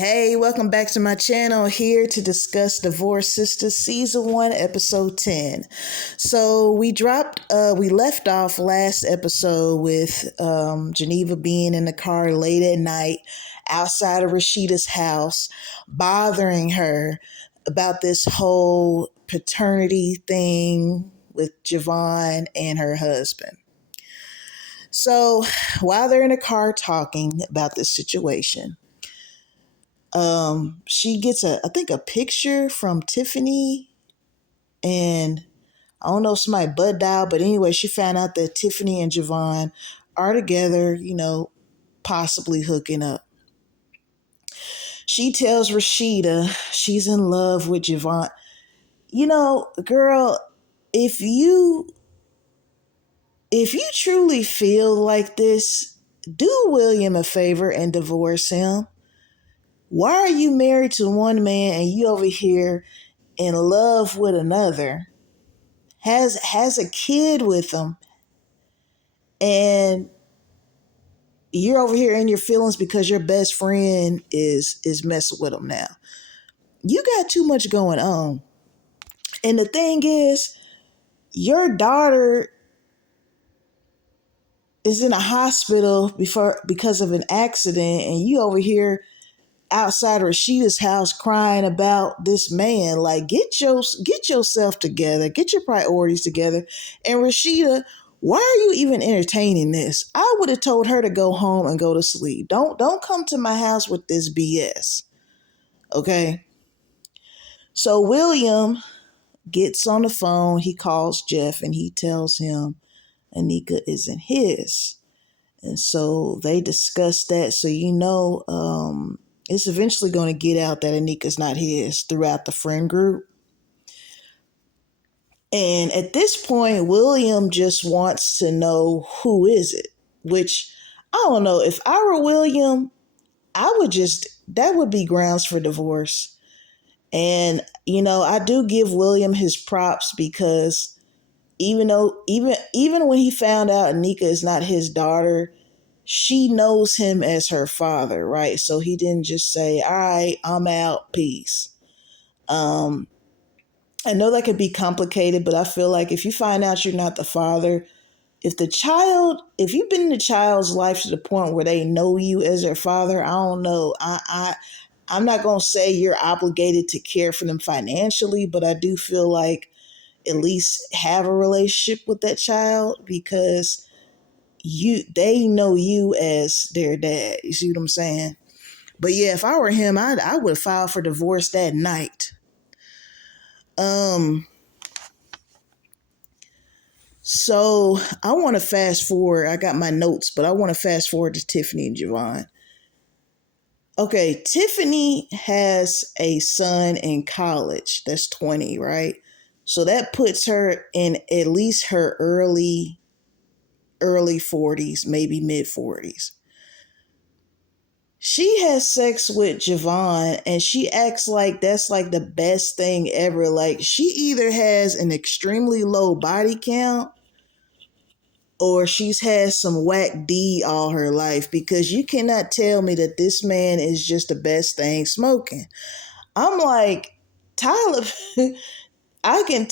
Hey, welcome back to my channel. Here to discuss Divorce Sistas Season 1, Episode 10. So we left off last episode with Geneva being in the car late at night outside of Rashida's house, bothering her about this whole paternity thing with Javon and her husband. So while they're in the car talking about this situation, she gets I think a picture from Tiffany, and I don't know if somebody butt dialed, but anyway, she found out that Tiffany and Javon are together, possibly hooking up. She tells Rashida she's in love with Javon. Girl, if you truly feel like this, do William a favor and divorce him. Why are you married to one man and you over here in love with another, has a kid with him, and you're over here in your feelings because your best friend is messing with him now? You got too much going on. And the thing is, your daughter is in a hospital because of an accident, and you over here outside Rashida's house crying about this man. Like, get yourself together, get your priorities together. And Rashida, why are you even entertaining this? I would have told her to go home and go to sleep. Don't come to my house with this BS. Okay? So William gets on the phone, he calls Jeff and he tells him Anika isn't his. And so they discuss that. So it's eventually going to get out that Anika's not his throughout the friend group. And at this point, William just wants to know who is it, which I don't know. If I were William, that would be grounds for divorce. And, I do give William his props because even when he found out Anika is not his daughter, she knows him as her father, right? So he didn't just say, all right, I'm out, peace. I know that could be complicated, but I feel like if you find out you're not the father, if you've been in the child's life to the point where they know you as their father, I don't know. I'm not going to say you're obligated to care for them financially, but I do feel like at least have a relationship with that child because they know you as their dad. You see what I'm saying? But yeah, if I were him, I would file for divorce that night. So I want to fast forward. I got my notes, but I want to fast forward to Tiffany and Javon. Okay, Tiffany has a son in college that's 20, right? So that puts her in at least her early 40s, maybe mid 40s. She has sex with Javon and she acts like that's like the best thing ever. Like, she either has an extremely low body count or she's had some whack D all her life, because you cannot tell me that this man is just the best thing smoking. I'm like, Tyler, I can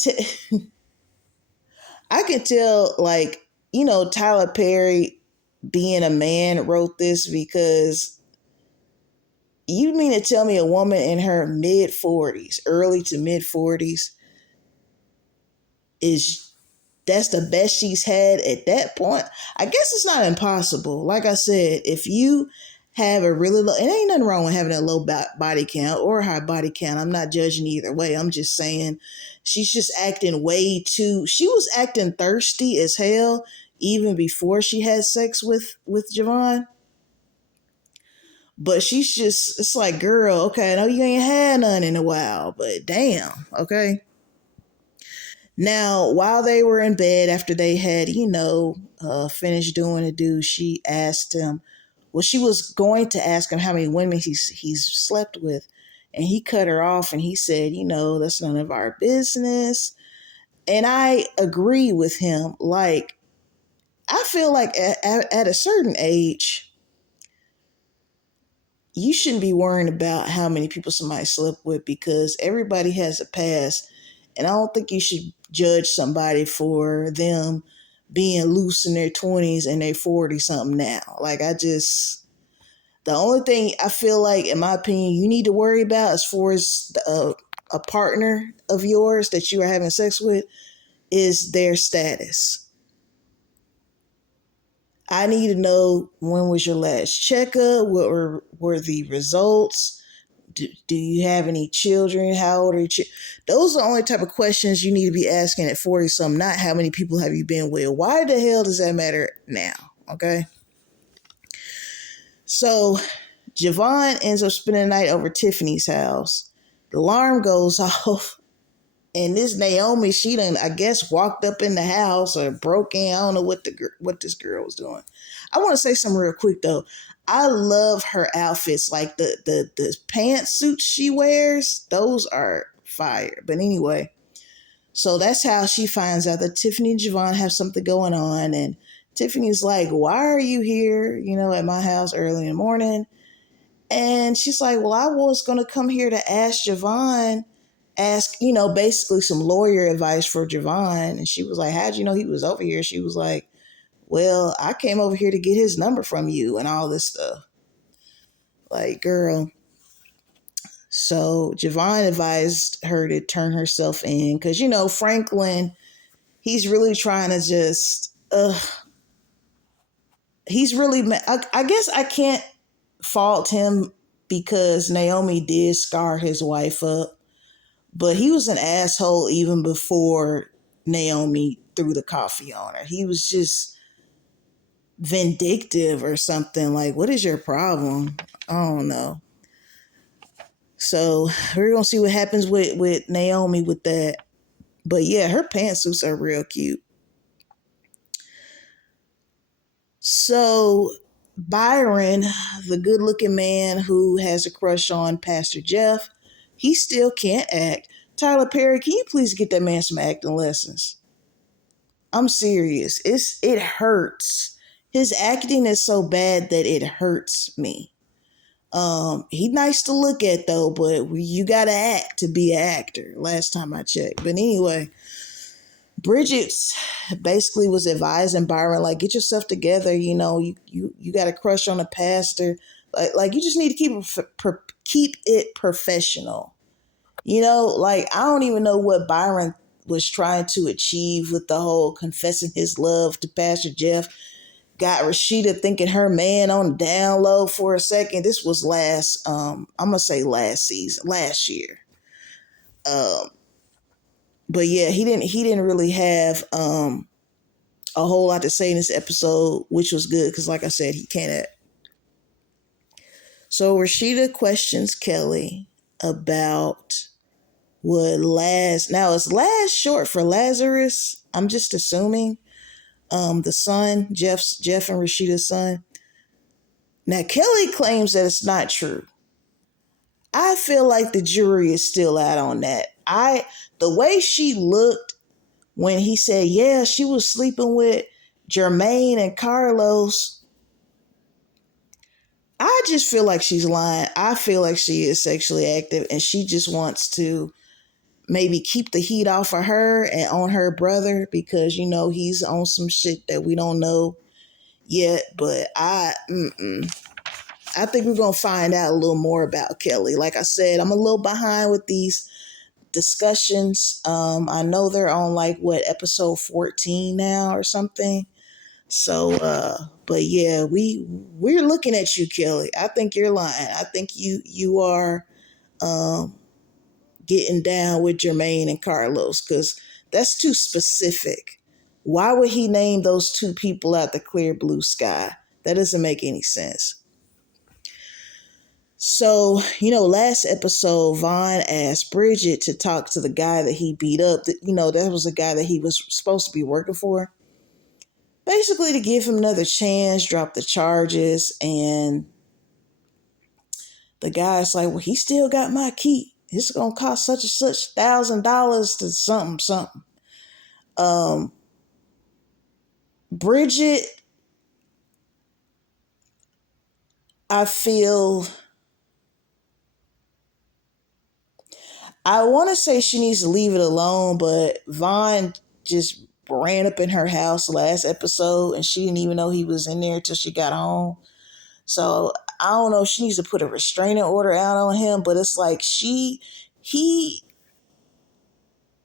I can tell, like, Tyler Perry being a man wrote this, because you mean to tell me a woman in her mid 40s, early to mid 40s, that's the best she's had at that point? I guess it's not impossible. Like I said, if you have a really low, and ain't nothing wrong with having a low body count or a high body count. I'm not judging either way. I'm just saying she's just acting she was acting thirsty as hell even before she had sex with Javon. But it's like, girl, okay, I know you ain't had none in a while, but damn, okay. Now, while they were in bed after they had, finished doing the do, she asked him, well, she was going to ask him how many women he's slept with. And he cut her off and he said, that's none of our business. And I agree with him. Like, I feel like at a certain age, you shouldn't be worrying about how many people somebody slept with because everybody has a past. And I don't think you should judge somebody for them being loose in their 20s and they're 40 something now. Like, the only thing I feel like, in my opinion, you need to worry about as far as a partner of yours that you are having sex with is their status. I need to know, when was your last checkup? What were the results? Do you have any children? How old are you? Those are the only type of questions you need to be asking at 40 something, not how many people have you been with. Why the hell does that matter now? Okay. So Javon ends up spending the night over Tiffany's house. The alarm goes off. And this Naomi, she done, I guess, walked up in the house or broke in. I don't know what this girl was doing. I want to say something real quick though. I love her outfits, like the pantsuits she wears. Those are fire. But anyway, so that's how she finds out that Tiffany and Javon have something going on. And Tiffany's like, "Why are you here? At my house early in the morning?" And she's like, "Well, I was gonna come here to ask Javon." Basically some lawyer advice for Javon. And she was like, "How'd you know he was over here?" She was like, "Well, I came over here to get his number from you," and all this stuff. Like, girl. So Javon advised her to turn herself in because, Franklin, he's really trying to just, he's really, I guess I can't fault him because Naomi did scar his wife up. But he was an asshole even before Naomi threw the coffee on her. He was just vindictive or something. Like, what is your problem? I don't know. So we're going to see what happens with Naomi with that. But yeah, her pantsuits are real cute. So Byron, the good looking man who has a crush on Pastor Jeff, he still can't act. Tyler Perry, can you please get that man some acting lessons? I'm serious. It hurts. His acting is so bad that it hurts me. He nice to look at though, but you gotta act to be an actor. Last time I checked. But anyway, Bridget basically was advising Byron, like, get yourself together. You got a crush on a pastor. Like you just need to keep it professional. Like, I don't even know what Byron was trying to achieve with the whole confessing his love to Pastor Jeff. Got Rashida thinking her man on the down low for a second. This was I'm gonna say last year. But yeah, he didn't really have a whole lot to say in this episode, which was good because, like I said, he can't act. So Rashida questions Kelly about now is Laz short for Lazarus? I'm just assuming. The son, Jeff and Rashida's son. Now Kelly claims that it's not true. I feel like the jury is still out on that. The way she looked when he said, yeah, she was sleeping with Jermaine and Carlos, I just feel like she's lying. I feel like she is sexually active and she just wants to maybe keep the heat off of her and on her brother because, he's on some shit that we don't know yet. But I think we're going to find out a little more about Kelly. Like I said, I'm a little behind with these discussions. I know they're on episode 14 now or something. So, but yeah, we're looking at you, Kelly. I think you're lying. I think you are getting down with Jermaine and Carlos because that's too specific. Why would he name those two people out the clear blue sky? That doesn't make any sense. So, last episode, Vaughn asked Bridget to talk to the guy that he beat up. That was a guy that he was supposed to be working for. Basically to give him another chance, drop the charges. And the guy's like, well, he still got my key. It's going to cost such and such $1,000 to something. Bridget, I feel I want to say she needs to leave it alone, but Vaughn just ran up in her house last episode and she didn't even know he was in there until she got home. So I don't know if she needs to put a restraining order out on him, but it's like he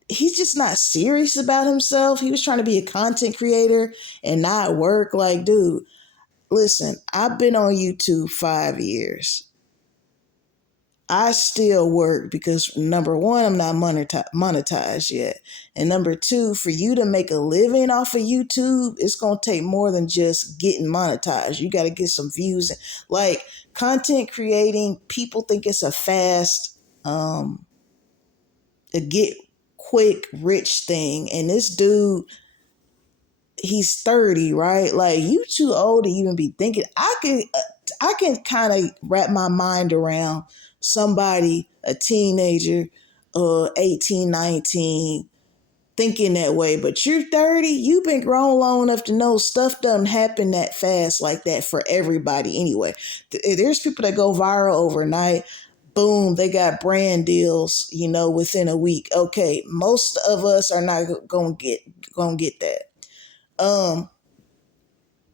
he's just not serious about himself. He was trying to be a content creator and not work. Like, dude, listen, I've been on YouTube 5 years. I still work because number one, I'm not monetized yet. And number two, for you to make a living off of YouTube, it's going to take more than just getting monetized. You got to get some views. Like content creating, people think it's a fast, a get quick rich thing. And this dude, he's 30, right? Like you too old to even be thinking. I can kind of wrap my mind around somebody, a teenager, 18, 19, thinking that way. But you're 30, you've been grown long enough to know stuff doesn't happen that fast like that for everybody anyway. There's people that go viral overnight. Boom, they got brand deals, within a week. Okay, most of us are not gonna get that. Um,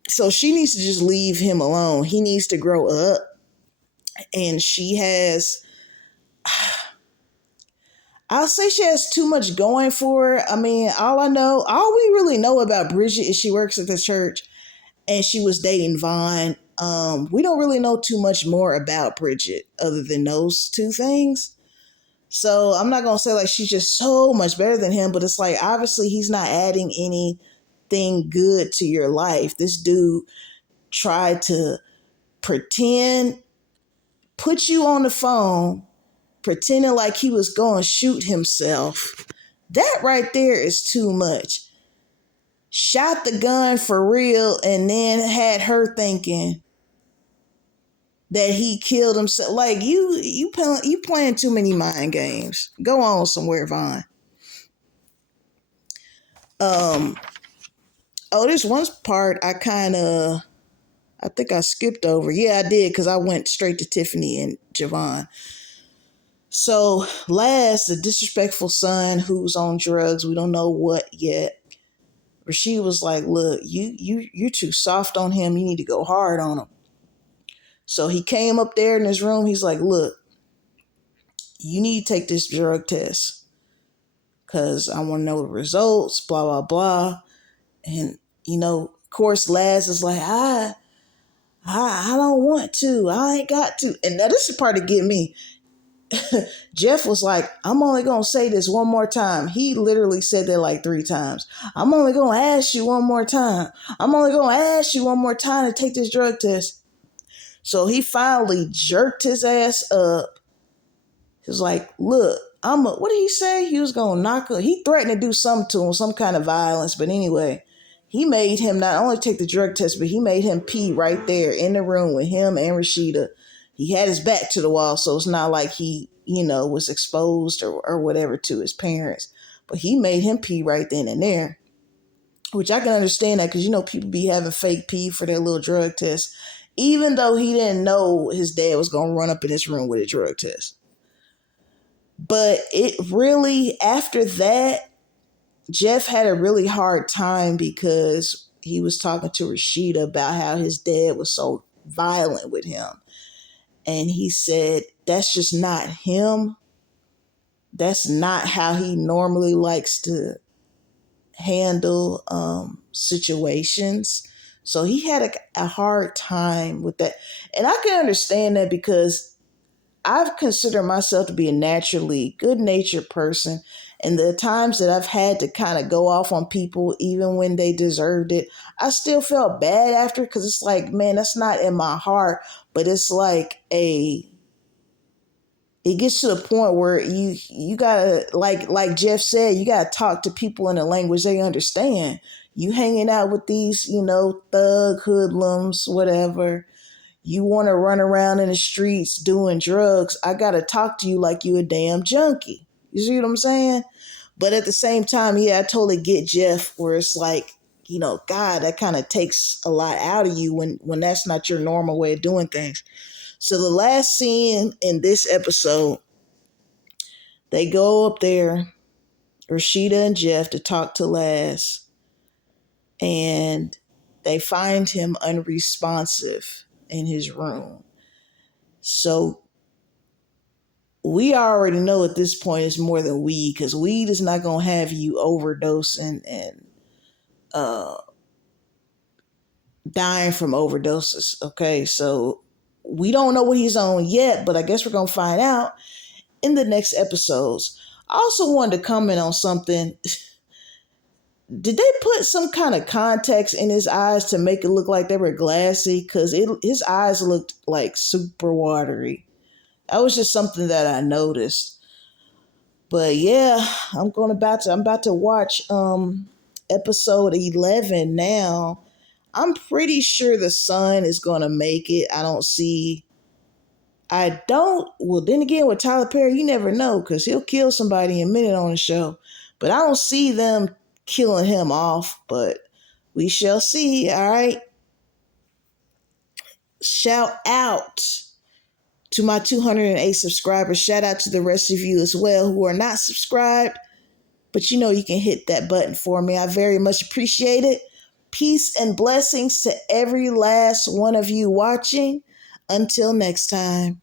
so she needs to just leave him alone. He needs to grow up. And she has, I'll say she has too much going for her. I mean, all we really know about Bridget is she works at the church and she was dating Vaughn. We don't really know too much more about Bridget other than those two things. So I'm not going to say like she's just so much better than him, but it's like obviously he's not adding anything good to your life. This dude tried to pretend, put you on the phone, pretending like he was going to shoot himself. That right there is too much. Shot the gun for real and then had her thinking that he killed himself. Like you playing too many mind games. Go on somewhere, Vaughn. There's one part I think I skipped over. Yeah, I did because I went straight to Tiffany and Javon. So last, the disrespectful son who's on drugs, we don't know what yet. Rashid was like, "Look, you're too soft on him. You need to go hard on him." So he came up there in his room. He's like, "Look, you need to take this drug test because I want to know the results." Blah blah blah. And of course, Laz is like, I don't want to. I ain't got to. And now this is the part to get me. Jeff was like, I'm only going to say this one more time. He literally said that like 3 times. I'm only going to ask you one more time. I'm only going to ask you one more time to take this drug test. So he finally jerked his ass up. He was like, look, what did he say? He was going to knock her. He threatened to do something to him, some kind of violence. But anyway, he made him not only take the drug test, but he made him pee right there in the room with him and Rashida. He had his back to the wall, so it's not like he, was exposed or whatever to his parents. But he made him pee right then and there, which I can understand that because, people be having fake pee for their little drug test, even though he didn't know his dad was going to run up in his room with a drug test. But it really, after that, Jeff had a really hard time because he was talking to Rashida about how his dad was so violent with him. And he said, that's just not him. That's not how he normally likes to handle situations. So he had a hard time with that. And I can understand that because I've considered myself to be a naturally good-natured person. And the times that I've had to kind of go off on people, even when they deserved it, I still felt bad after because it's like, man, that's not in my heart. But it's like it gets to the point where you gotta, like Jeff said, you gotta talk to people in a language they understand. You hanging out with these, thug hoodlums, whatever. You want to run around in the streets doing drugs. I got to talk to you like you a damn junkie. You see what I'm saying? But at the same time, yeah, I totally get Jeff where it's like, God, that kind of takes a lot out of you when that's not your normal way of doing things. So the last scene in this episode, They go up there, Rashida and Jeff, to talk to Laz, and they find him unresponsive in his room. So we already know at this point it's more than weed, because weed is not going to have you overdosing and uh, dying from overdoses. Okay, so we don't know what he's on yet, but I guess we're going to find out in the next episodes. I also wanted to comment on something. Did they put some kind of context in his eyes to make it look like they were glassy? Because his eyes looked like super watery. That was just something that I noticed. But yeah, I'm about to watch episode 11 now. I'm pretty sure the son is gonna make it. Well, then again, with Tyler Perry, you never know, because he'll kill somebody in a minute on the show. But I don't see them killing him off, but we shall see. All right. Shout out to my 208 subscribers. Shout out to the rest of you as well who are not subscribed. But you can hit that button for me. I very much appreciate it. Peace and blessings to every last one of you watching. Until next time.